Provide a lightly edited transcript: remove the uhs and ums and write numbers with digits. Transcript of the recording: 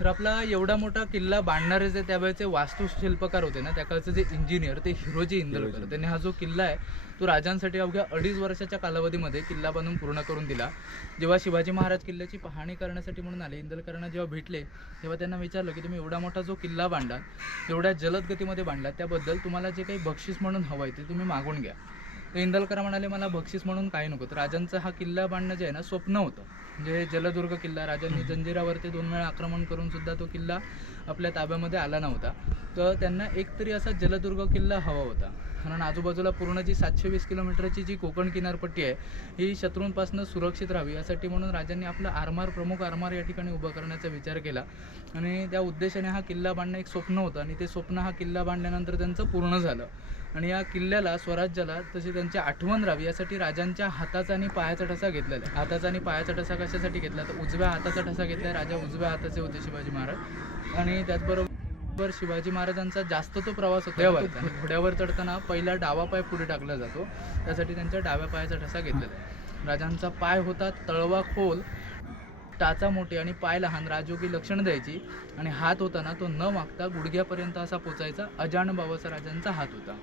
तर आपला एवढा मोठा किल्ला बांधणारे जे त्यावेळेचे वास्तुशिल्पकार होते ना, त्या काळचे जे इंजिनियर ते हिरोजी इंदलकर, त्यांनी हा जो किल्ला आहे तो राजांसाठी अवघ्या 2.5 वर्षाच्या कालावधीमध्ये किल्ला बांधून पूर्ण करून दिला. जेव्हा शिवाजी महाराज किल्ल्याची पाहणी करण्यासाठी म्हणून आले, इंदलकरांना जेव्हा भेटले तेव्हा त्यांना विचारलं की तुम्ही एवढा मोठा जो किल्ला बांधला, एवढ्या जलद गतीमध्ये बांधला, त्याबद्दल तुम्हाला जे काही बक्षीस म्हणून हवं आहे ते तुम्ही मागून घ्या. तर इंदलकर म्हणाले मला बक्षीस म्हणून काही नको. तर राजांचा हा किल्ला बांधणं जे आहे ना स्वप्न होतं. म्हणजे जलदुर्ग किल्ला राजांनी जंजिरावरती 2 वेळा आक्रमण करून सुद्धा तो किल्ला आपल्या ताब्यामध्ये आला नव्हता. तर त्यांना एकतरी असा जलदुर्ग किल्ला हवा होता. कारण आजूबाजूला पूर्ण जी 720 किलोमीटरची जी कोकण किनारपट्टी आहे ही शत्रूंपासून सुरक्षित राहावी यासाठी म्हणून राजांनी आपला प्रमुख आरमार या ठिकाणी उभा करण्याचा विचार केला. आणि त्या उद्देशाने हा किल्ला बांधणं एक स्वप्न होतं आणि ते स्वप्न हा किल्ला बांधल्यानंतर त्यांचं पूर्ण झालं. आणि या किल्ल्याला स्वराज्याला तशी त्यांची आठवण राहावी यासाठी राजांच्या हाताचा आणि पायाचा ठसा घेतलेला आहे. हाताचा आणि पायाचा ठसा कशासाठी घेतला तर उजव्या हाताचा ठसा घेतला आहे. राजा उजव्या हाताचे होते शिवाजी महाराज. आणि त्याचबरोबर शिवाजी महाराजांचा जास्त तो प्रवास होता घोड्यावर चढताना पहिला डावा पाय पुढे टाकला जातो, त्यासाठी त्यांच्या डाव्या पायाचा ठसा घेतलेला आहे. राजांचा पाय होता तळवा खोल, टाचा मोठी आणि पाय लहान, राजयोगी लक्षण द्यायची. आणि हात होता ना तो न मागता गुडघ्यापर्यंत असा पोचायचा, अजान बाबाचा राजांचा हात होता.